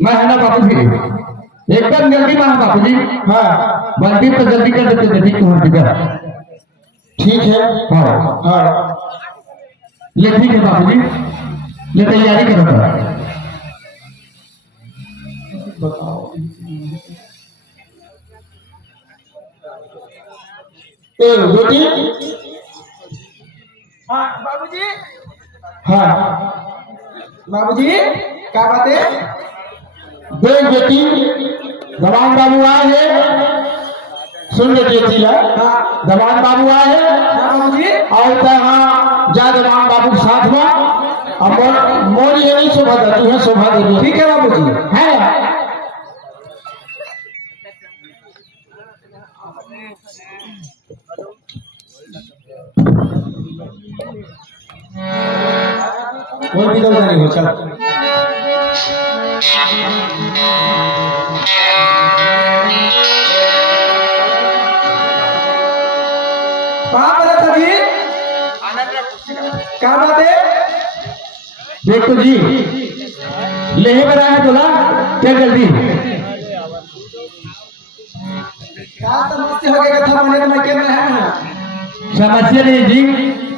मैं है ना बापू जी, एकदम जल्दी में बापू जी। हाँ बल्कि तो जल्दी कर देते, जल्दी क्यों दिखा। ठीक है। हाँ हाँ ये ठीक है बापू जी, ये तैयारी करो तो। बताओ ए बेटी। हाँ बाबूजी। हाँ बाबूजी क्या बात है? देख बेटी, दवान बाबू आए हैं, सुन ले बेटी है। हाँ दवान बाबू आए हैं हाँ बाबूजी। और हाँ जा दवान बाबू के साथ में। अब मोर ये नहीं शोभा देती है, शोभा देती है। ठीक है बाबूजी। है कोई भी दौड़ नहीं हो चल। कहाँ पर है सभी? क्या बात है? देखो जी, लेहे में रहा है बोला क्या जल्दी। क्या समस्या हो गया था? मैंने तो मैं क्या है समस्या नहीं जी,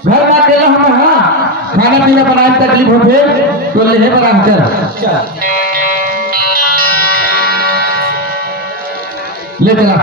घर बात देना हम। हाँ खाना पीना बनाने तकलीफ होते तो लेहे बना चल ले चला।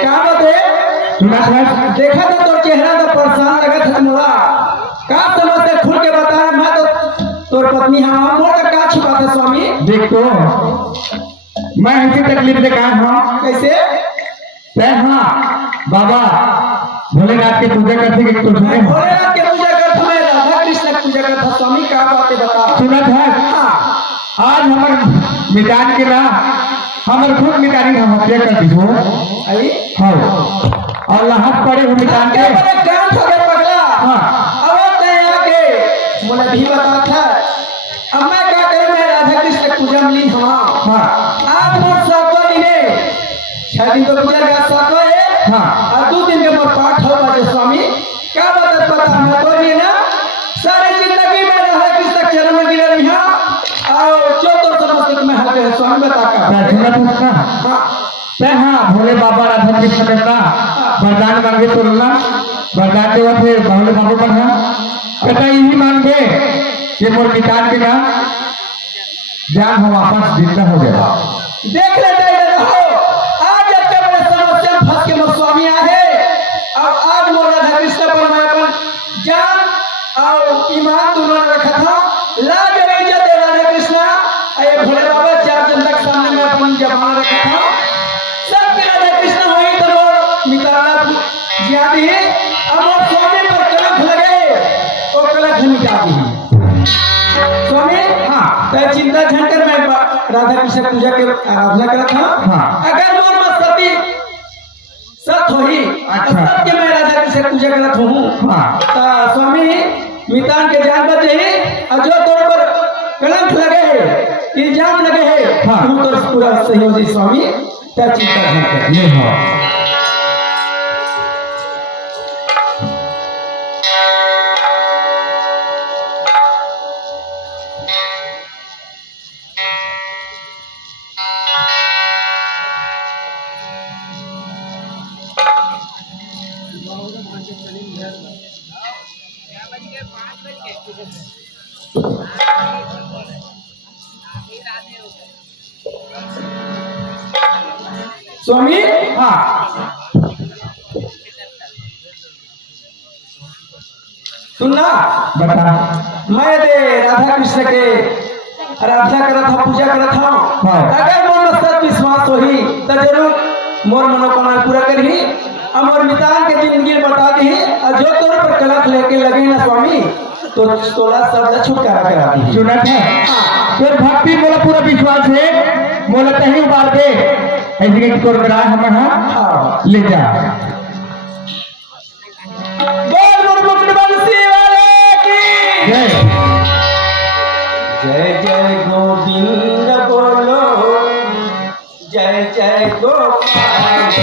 क्या बात है? सुना था देखा तो तोर चेहरा तो परेशान लगा था मोरा। का समस्या खुल के बता। मैं तो तोर पत्नी हूँ, मोर का छुपा था स्वामी? देख तो मैं ऐसी तकलीफ से कहा हूँ कैसे? तय। हाँ बाबा भोलेनाथ की पूजा करते कि तो सुने हो। भोलेनाथ की पूजा करता, मैं राधा कृष्ण की पूजा करता। स्वामी क्या बात है बता। सुना था हाँ आज हमार मिटान के ना हमार खुद मिटानी हम हत्या कर दी हो। अभी हाँ और लाहत पड़े हो मिटान के। बड़े ज्ञान हो गया पगला। हाँ अब तय आके मुझे भी बता था। अब मैं क्या करूं? मैं राधा कृष्ण की पूजा में लीन हूँ। हाँ आज मोर 7वां दिन है। 6 दिन तो पूजा का 7वां है। हाँ और 2 दिन के मोर पाठ हो बाजे स्वामी। क्या बता पता मैं तो नहीं ना। सारी जिंदगी में राधा कृष्ण के चरण में गिरे रही हूँ। और जो तो समझ में है स्वामी बता का। सुना था उसका हाँ तय। हाँ भोले बाबा राधा कृष्ण करना वरदान मांगे तो ना वरदान देवा थे भोले बाबू पर। हाँ कहता यही मांगे कि मोर मिटान के ना जान हो वापस जिंदा हो गया। देख लेते हो। आज इतने बड़े समस्या में फंस के मोर स्वामी आए। और आज मोर राधा कृष्ण पर मैं अपन जान और ईमान दोनों रखा था। लाज और इज्जत है राधा कृष्ण। अरे भोले बाबा 4 दिन तक सामने में अपन जमा रखा था। सब के राधा कृष्ण हुई तो मोर मिटाना जिया भी। अब मोर स्वामी पर कलंक लगे वो कलंक मिटा दी। स्वामी हाँ तो चिंता झंकर मैं राधा कृष्ण पूजा के आराधना करा था। हाँ। अगर मोर मस्ती सत होई अच्छा। सत्य में राधा कृष्ण पूजा करत हूँ। हाँ। तो स्वामी मितान के जान बच रही और जो तोर पर कलंक लगे है इल्जाम लगे है। हाँ। तू तो पूरा सही हो जी स्वामी। तो चिंता झंकर ये हाँ स्वामी हाँ सुनना बता। मैं दे राधा कृष्ण के आराधना करत था पूजा करत था। हाँ। अगर मोर में सत विश्वास होही तो जरूर मोर मनोकामना पूरा करही। अमर मितान के जिंदगी बता दी और जो तोर पर कलंक लेके लगे ना स्वामी तो तोला सब छुटकारा करा दी। सुनत है तो भक्ति मोला पूरा विश्वास है, मोला कहीं उबार दे ऐसे कि तोर मेरा हम हाँ ले जा। बोल मुरमुंड बंसी वाले की जय जय जय गोविंद बोलो जय जय गोपाल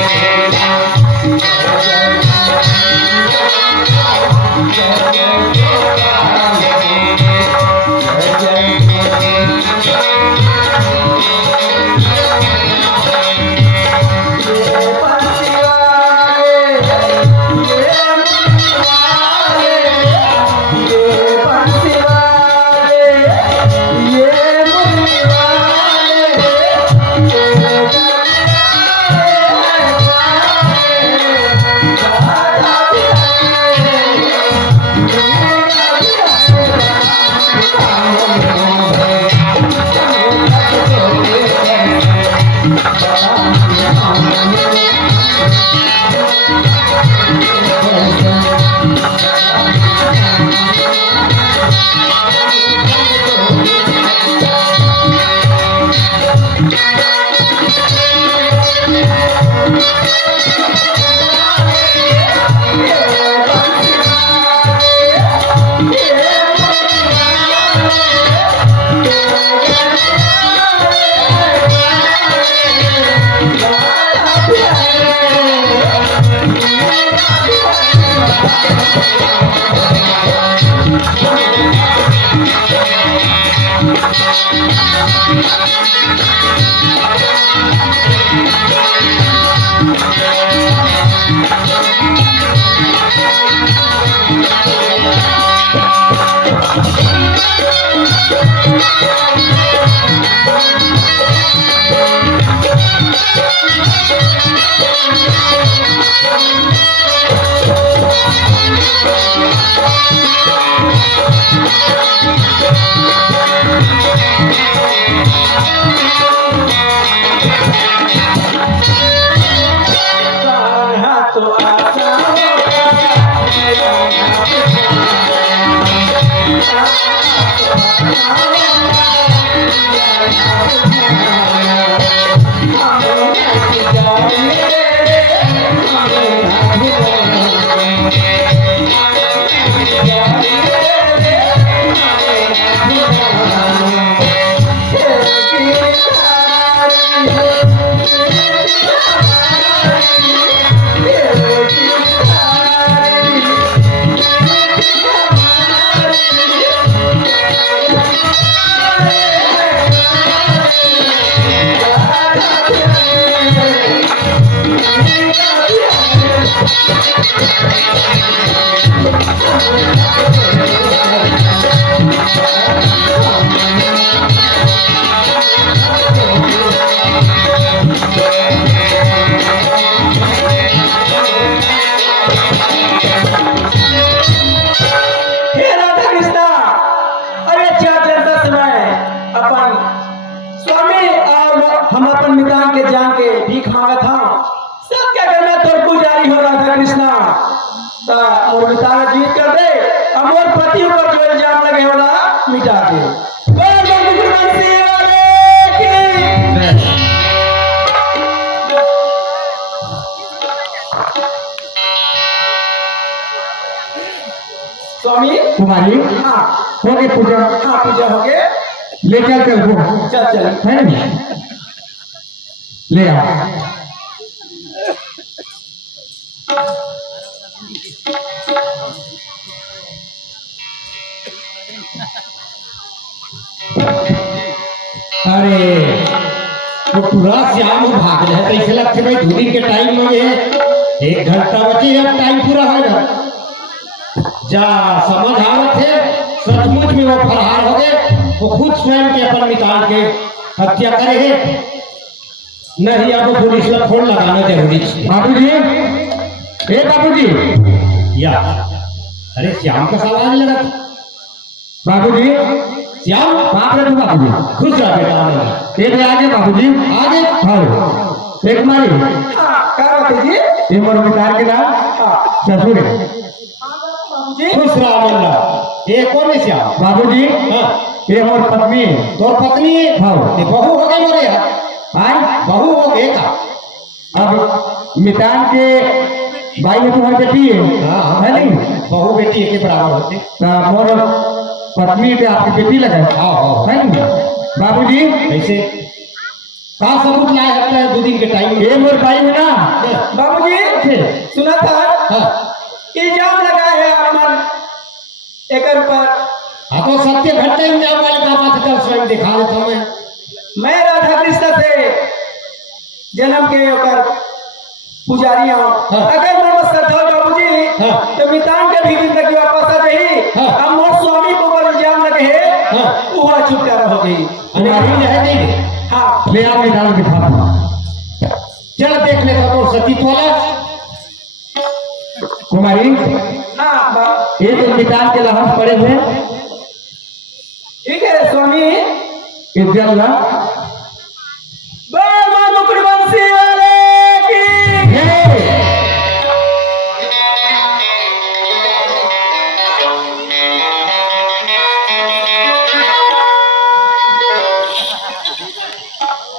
हम अपन मितान के जान के भीख मांगत हूं सब क्या करना तोर पुजारी हो राधा कृष्णा ता मोर मितान जीत कर दे अब मोर पति ऊपर जो इल्जाम लगे होला मिटा दे बोल मुरमुंड बंसी वाले की स्वामी कुमारी हाँ हो गए पूजा, हाँ पूजा हो गए ले चल वो चल चल है ना? ले आओ अरे वो पूरा श्याम भाग रहे कैसे लगते भाई 2 दिन के टाइम में है 1 घंटा बचे अब टाइम पूरा होगा जा समझ आ रहे थे सचमुच में वो फरार हो गए वो खुद स्वयं के अपन निकाल के हत्या करेंगे नहीं अब पुलिस में फोन लगाना जरूरी है बाबूजी ए बाबूजी या अरे श्याम का सवाल लगा बाबूजी श्याम बाप रे तू बाबूजी खुश रह बेटा एक आगे बाबूजी आगे हाँ एक मारी हाँ क्या बात है जी ये मोर मितान के नाम ससुर है। बाबूजी खुश रहा मुल्ला। ये कौन है श्याम? बाबूजी हाँ, ये मोर पत्नी है। तो पत्नी है? हाँ। ये बहू हो गई मोरे यहाँ? हाँ, बहू हो गए का? अब मितान के भाई है तुम्हारी बेटी है, हाँ, है नहीं? बहू बेटी एक के बराबर होते। तो मोर पत्नी पे आपकी बेटी लगा है, हाँ हाँ। है नहीं? बाबूजी कैसे का सबूत लाए हटता है 2 दिन के टाइम में? ये मोर भाई है ना। बाबूजी सुना था हाँ, इल्जाम लगा है आपन एकर पर। हाँ तो सत्य घटना इंजाम वाले का बात कर स्वयं दिखा देता मैं राधा कृष्ण से जन्म के ओकर पुजारी हूँ। हाँ। अगर मोर श्रद्धा बाबूजी हाँ। तो मितान के भी जिंदगी वापस आ जाही। हाँ। अब मोर स्वामी को ऊपर इल्जाम लगे है, हाँ। वो छुटकारा हो गई। हमारी है नहीं। हाँ ले आप मितान के साथ चल देख लेता तो सतीत वाला। कुमारी, हाँ ये तो मितान के लहस पड़े हुए, ठीक है स्वामी। इज्जत ला। बोल मां मुकुटवंशी वाले की। हे!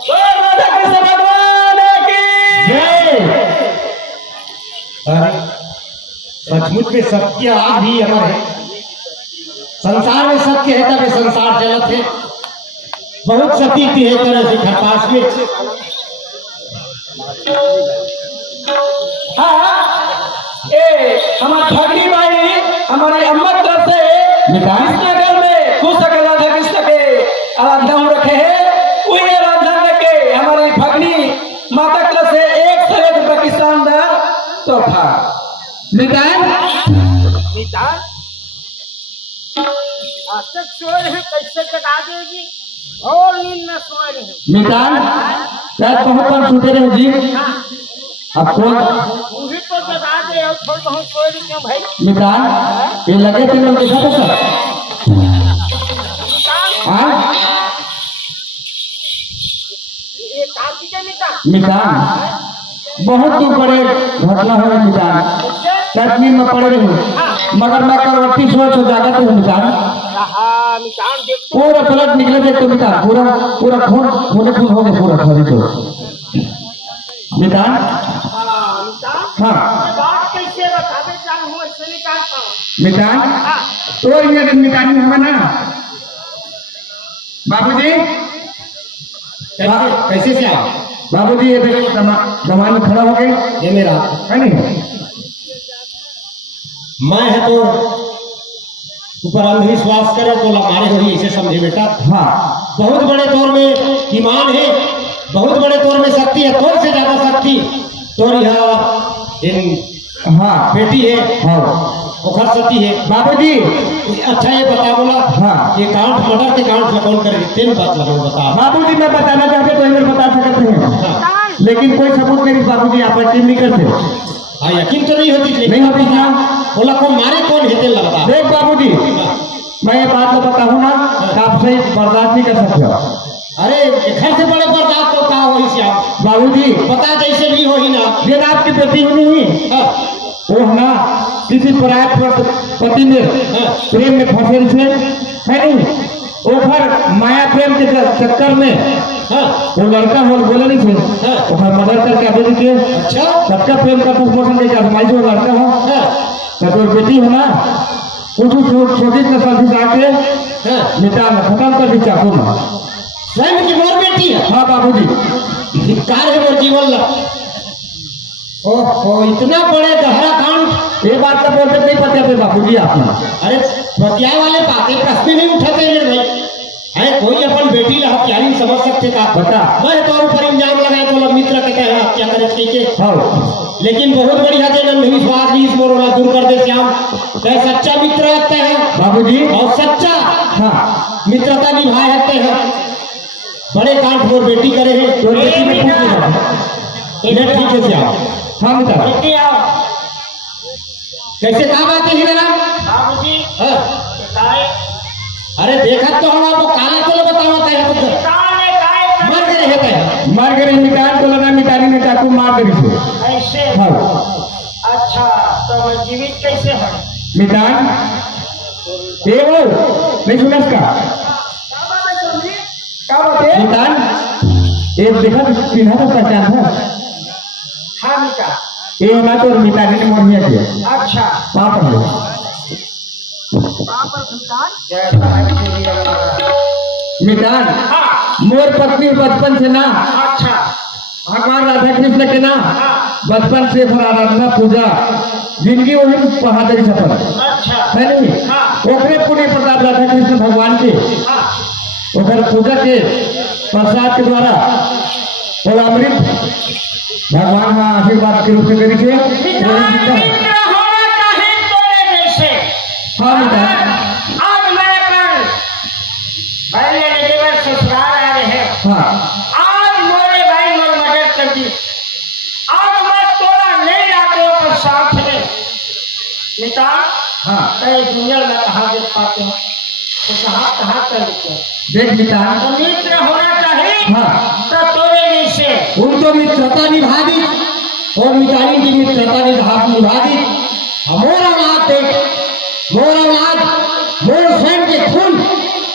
बोल राधा कृष्ण भगवान की। हे! अरे सचमुच में सत्य आज भी अमर है। संसार में सत्य है तब संसार चलत है। बहुत सती थी है तरह से खरपास में। हाँ ए हमारी भगनी माई हमारे अम्मा तरफ से मितान? कृष्णनगर में खुश होकर राधा कृष्ण के आराधना हम रखे हैं। वही आराधना लेके हमारी भगनी माता तरफ से 101 की शानदार तोहफा। मितान? आज तक सोए रहे कैसे जगा देगी और नींद में सोए रहे। मितान? शायद बहुत बार सुते रहे जी। अब कौन? तू ही तो जगा दे और थोड़ी बहुत सोए रही क्यों भाई? मितान, ये लगे थे लोग देखा था सर? हाँ? ये काकी के मिटा मितान, बहुत दूर बड़े घटना हुआ मितान। शायद नींद में पड़े रहे, मगर मैं करवटी सोच हो जागा थे मितान। रहा मिटान देख तो पूरा ब्लड निकले थे तो मितान, पूरा पूरा खून खून हो गया पूरा शरीर तो। मितान? मिटान हाँ बात कैसे बता दे चाल हूँ ऐसे निकालता हूँ। मितान, तो ये मितानी हमें ना बाबूजी। कैसे कैसे श्याम? बाबूजी ये देखो जमान में खड़ा हो गए, ये मेरा है नहीं? मैं है तो ऊपर अंधविश्वास करे तो लमारे हो ही ऐसे समझे बेटा। हाँ बहुत बड़े तौर में ईमान है, बहुत बड़े तौर में शक्ति है, तौर से ज्यादा शक्ति तो यह इन हाँ बेटी है हाँ ओखर सती है। बाबूजी। अच्छा ये बता बोला हाँ। ये गांठ मर्डर के गांठ से कौन करे तेन बात लगा बता। बाबूजी मैं बताना चाहते तो इधर बता सकते हैं, हाँ। लेकिन कोई सबूत नहीं बाबूजी, आप यकीन नहीं करते। हाँ यकीन तो नहीं होती नहीं होती क्या? बोला कौन मारे कौन हेते लगता। देख बाबूजी, मैं ये बात तो बताऊँ ना कि आप सही बर्दाश्त नहीं कर सकते हो। अरे घर से बड़े बर्दाश्त तो कहा हो श्याम बाबूजी, पता जैसे भी हो ही ना। ये ना आपकी बेटी ही नहीं, हाँ, वो है ना किसी पराय पति में प्रेम में फंसे थे, है नहीं? वो घर माया प्रेम के चक्कर में हाँ, वो लड़का हो बोले नहीं थे, हाँ। वो घर मदर करके आते थे। अच्छा सबका प्रेम का पोषण नहीं कर जो लड़का हो हाँ, तो बेटी हो ना, कुछ छोटी नस्ल से आके हाँ। मिटा खत्म कर दी चाकू में। स्वयं की मोर बेटी है। हाँ बाबूजी। धिक्कार है मोर जीवन ला। ओहो इतना बड़े गहरा कांड। ये बात तो बोलते नहीं पता थे बाबूजी आपने। अरे बतिया वाले बातें प्रश्न नहीं उठाते मेरे भाई। है कोई अपन बेटी ला हत्यारी समझ सकते का? बता। मैं तो ऊपर इल्जाम लगाए तो लोग मित्र कहते हैं हत्या करे के। हाँ लेकिन बहुत बढ़िया है अंधविश्वास भी इस मोरोला दूर कर दे श्याम। कह सच्चा मित्र रहते हैं बाबूजी। और सच्चा हाँ मित्रता निभाए रहते हैं। बड़े कांड मोर बेटी करे हैं तो बेटी में पूछ लिया। इन्हें ठीक है श्याम। हाँ मिटा। बेटी आओ कैसे कहा बात है हीरा बाबूजी हाँ। काय अरे देखा तो हम आपको काला तो बतावा है पुत्र काय मर गए रहते हैं। मार कर मिटान तो लगा मिटानी ने चाकू मार कर इसे। ऐसे ऐसे हाँ अच्छा तो मैं जीवित कैसे है मितान ये वो नहीं सुना इसका क्या बात है मितान ये देखा चिन्हा तो पहचान है हाँ मिता ये हमारा तो मितान ने मोड़ दिया थी अच्छा पाप हम लोग वहाँ पर सुल्तान जय साहब के लिए हमारा मितान हाँ मोर पत्नी बचपन से ना अच्छा भगवान राधा कृष्ण के ना हाँ बचपन से फिर आराधना पूजा जिंदगी वही बहादुरी सफल अच्छा है नहीं हाँ ओकरे पुण्य प्रताप राधा कृष्ण भगवान के हाँ ओकर पूजा के प्रसाद के द्वारा और अमृत भगवान का आशीर्वाद के रूप से करी से मित्र होना चाहिए तोरे जैसे हाँ मितान आज मैं अपन पहले लेकर ससुराल आ रहे हैं हाँ आज मोरे भाई मोर मदद कर दी आज मैं तोरा नहीं लाते हो साथ में मिता हाँ कई दुनिया में कहाँ देख पाते हैं तो कहाँ कर लेते हैं देख मितान तो मित्र होना चाहिए हाँ तो तोरे जैसे उन तो मित्रता निभा दी और मितानी की मित्रता निभा दी मोर औलाद देख मोर औलाद मोर स्वयं के खून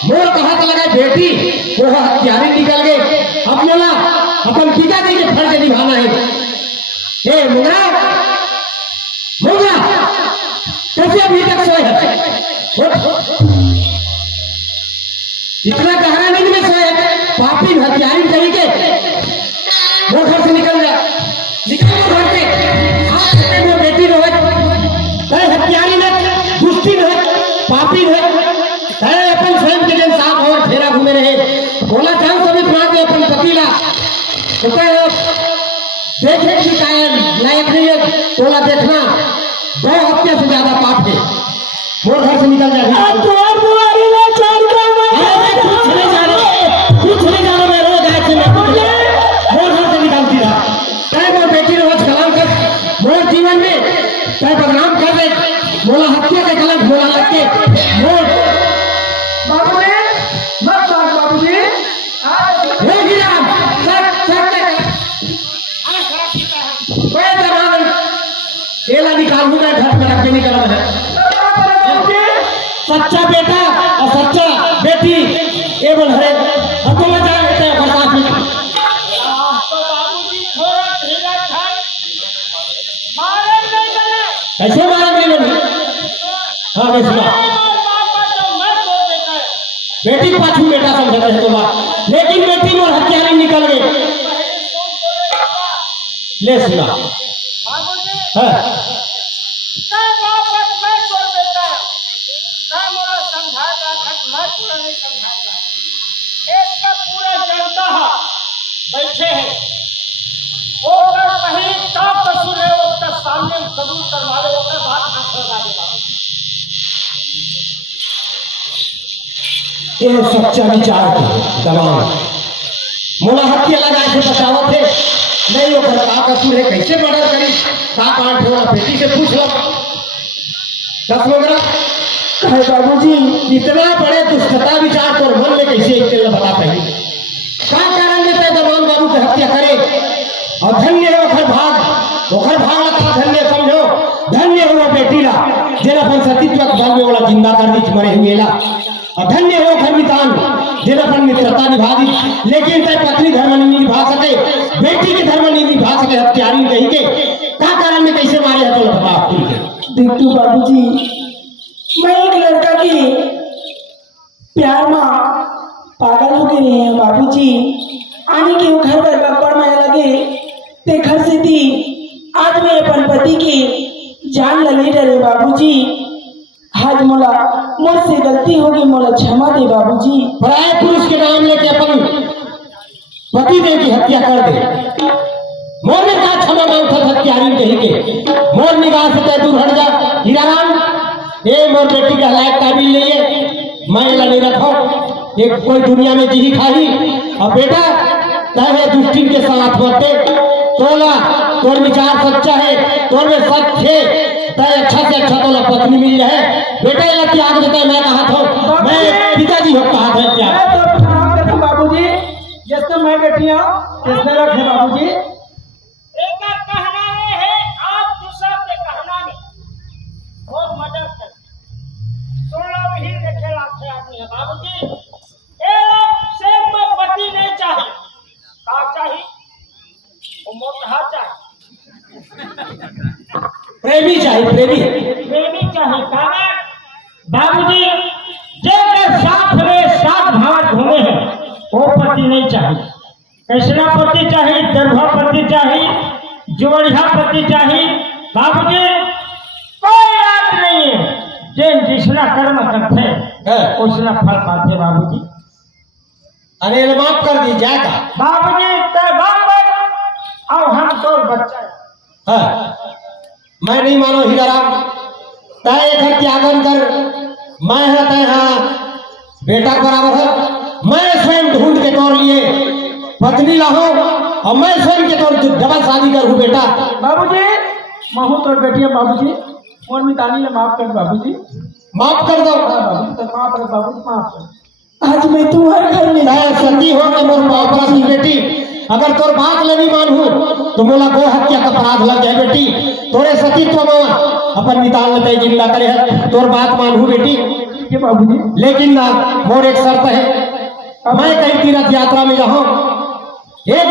मोर कहा लगा बेटी वो हथियारी निकल गए अब बोला अपन पिताजी के फर्ज निभाना है ए मुगरा मुगरा कैसे अभी तक सोए है इतना गहरा नींद में सोए पापी हथियारी तरीके वो घर से निकल जा निकल वो घर से आज तक वो बेटी रोए कहे हथियारी में दुष्टी रहे पापी रहे कहे अपन स्वयं के जन साथ और फेरा घूमे रहे बोला चाहूं सभी बुला के अपन पतीला तो कहे देखे की लायक नहीं है बोला देखना 2 हफ्ते से ज्यादा पाप है वो घर से निकल जा कुछ नहीं जाना मैं रोज ऐसे में मोर घर से निकालती रहा चाहे वो बेटी रोज कलाम कर मोर जीवन में चाहे बदनाम कर दे बोला हत्या के कलम बोला लग के मोर बाबूजी मत मार बाबूजी हे गिरा मैं जवान केला निकाल दूंगा घर में रख के निकल है सच्चा बेटा और सच्चा बेटी ये बोल रहे अब तो मजा लेते हैं बरसात में तो बाबूजी थोड़ा धीरे धर मारे नहीं बने कैसे मारेंगे बोली हाँ मैं सुना तो मैं तो देता है बेटी पाछू बेटा समझ रहे तो बात लेकिन बेटी मोर हथियारी निकल गए ले सुना बाबूजी हाँ वापस मैं छोड़ देता है मोरा समझाता मैं पूरा नहीं समझाता एक का पूरा जनता है बैठे हैं वो कर कहीं का कसूर है उसका सामने कबूल करवा दे उसका बात हाथ लगा देगा ये सच्चा विचार के दबाव मोला हत्या लगा के बचावत है नहीं वो का कसूर है कैसे मर्डर करी का कांड हो बेटी से पूछ लो 10 वगैरह कहे बाबूजी इतना बड़े दुष्टता विचार पर मन में कैसे एक तेल बता पाई क्या कारण देते दमान बाबू की हत्या करे और धन्य है ओखर भाग लगा धन्य समझो धन्य हो बेटी ला जेला अपन सतीत्व के बल में वाला जिंदा कर दी मरे हुए ला और धन्य हो घर मितान जेला अपन मित्रता निभा दी लेकिन ते पत्नी धर्म नहीं निभा सके बेटी के धर्म नहीं निभा सके हत्यारी कही के क्या कारण में कैसे मारे है तो बता खुल के देख तू बाबूजी मैं एक लड़का की प्यार में पागल हो गए हैं बाबूजी आने के वो घर पर बप्पर में लगे ते घर से थी आज मैं अपन पति की जान ले डरे बाबूजी आज मोला मोर से गलती होगी मोला क्षमा दे बाबूजी पराये पुरुष के नाम लेके अपन पति देव की हत्या कर दे मोर ने कहा क्षमा मांगता हत्यारी कही के मोर निगाह से तय दूर हट जा हीराराम ये मोर बेटी का लायक काबिल नहीं है मैं इला नहीं रखो एक कोई दुनिया में जी खाई और बेटा कहे दुष्टिन के साथ वर्ते तोला तोर विचार सच्चा है तोर में सच है तय अच्छा से अच्छा तोला पत्नी मिल रहे बेटा इला त्याग देता मैं कहा था मैं पिताजी हो कहा था त्याग बाबूजी जिसने मैं बैठी हूँ किसने रखे बाबूजी एक कहना है आदमी है बाबूजी। एक से पति नहीं चाहिए, का चाहिए वो मोटा चाहिए, प्रेमी चाहिए, प्रेमी चाहिए। कारण बाबूजी जेकर साथ में साथ भाव घूमे हैं वो पति नहीं चाहिए। कैसना पति चाहिए, दरभा पति चाहिए, जोड़िया पति चाहिए बाबूजी। कोई बात नहीं है, जिसना कर्म करते उसना फल पाते बाबूजी। अरे माफ कर दी जाएगा बाबूजी ते बाप और हम तो बच्चा है। हाँ। मैं नहीं मानो हीराराम, तय घर त्यागन कर, मैं है तय हाँ बेटा के बराबर है। मैं स्वयं ढूंढ के तौर लिए पत्नी लाहूं और मैं स्वयं के तौर डबल शादी करूं बेटा। बाबूजी महू तो बेटिया बाबूजी फोन में तानी ने माफ कर बाबूजी। माफ कर दो बाबूजी तो माफ कर बाबूजी, माफ कर। आज मैं तुम्हारे घर में तय सती हो के मोर बापरा सी बेटी, अगर तोर बात लगी मानू तो मोला गो हत्या का अपराध लग जाए बेटी। तोरे सतीत्व में अपन निताल तय जिंदा करे है, तोर बात मानू बेटी। ठीक है बाबूजी। लेकिन ना मोर एक शर्त है, मैं कहीं तीर्थ यात्रा में जाऊं, एक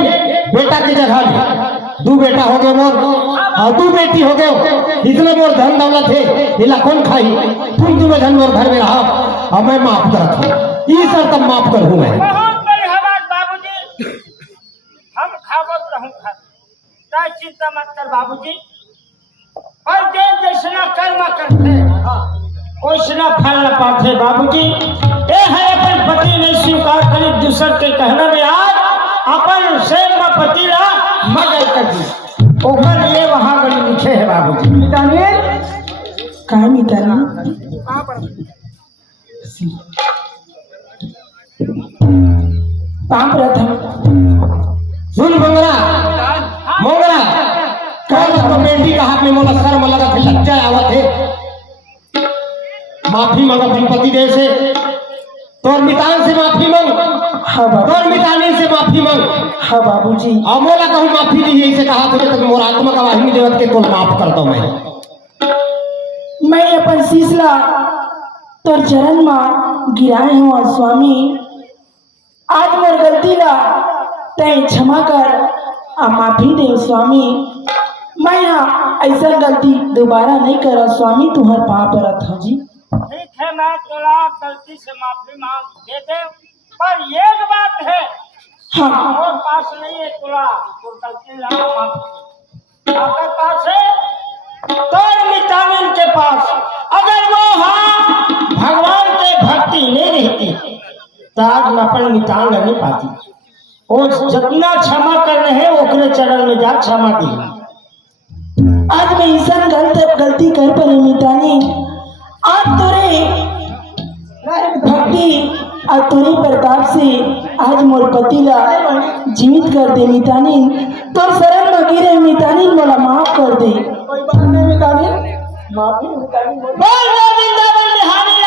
बेटा की जगह में 2 बेटा हो गए मोर और 2 बेटी हो गए। इतने मोर धन दौलत है, इला कौन खाई? तुम दोनों जन मोर घर में रहो और मैं माफ करत हूँ। ये सर तब माफ करूँ मैं। बहुत बड़ी हवाज बाबूजी, हम खावत रहूं खा, चिंता मत कर बाबूजी। और जैसना कर्म करते वैसना फल न पाते बाबूजी। ये है अपन पति नहीं स्वीकार करी दूसर के कहने में आज अपन से पति ला मगल कर दी ओकर लिए वहां गली लिखे है बाबूजी। मितानियल कहा मितानी पाप रहा सुन मंगरा मंगरा कल तो बेटी का हाथ में मोला शर्म लगा थे, लज्जा आवत है। माफी मांग अपने पति देव से, तोर मितान से माफी मांग। हाँ बाबू। तोर मितानी से माफी मांग। हाँ बाबूजी। और मोला कहूँ माफी दी ऐसे कहा तुझे तो मोर आत्मा का वाहिनी देवत के तो माफ करता हूँ मैं अपन शीशला तोर चरण में गिराए हूँ और स्वामी आज मोर गलती ला तय क्षमा कर और माफी दे स्वामी। मैं यहाँ ऐसा गलती दोबारा नहीं करा स्वामी, तुम्हारे पाप रत हो जी। ठीक है, मैं थोड़ा गलती से माफी मांग दे दे, पर एक बात है हाँ और पास नहीं है थोड़ा तो गलती लगा माफी आपके पास है तो मितानिन के पास। अगर वो हाँ भगवान के भक्ति नहीं रहती तो आज अपन मितान नहीं पाती। वो जितना क्षमा करने है ओकरे चरण में जा क्षमा दी। आज मैं ऐसा गलती कर पर मितानी, आज तोरे भक्ति और तोरे प्रताप से आज मोर पति ला जीवित कर दे मितानी। तो शरण में गिरे मितानी मोला माफ कर दे। कोई बात नहीं मितानी, माफी मितानी। बोल गोविंदा बिहारी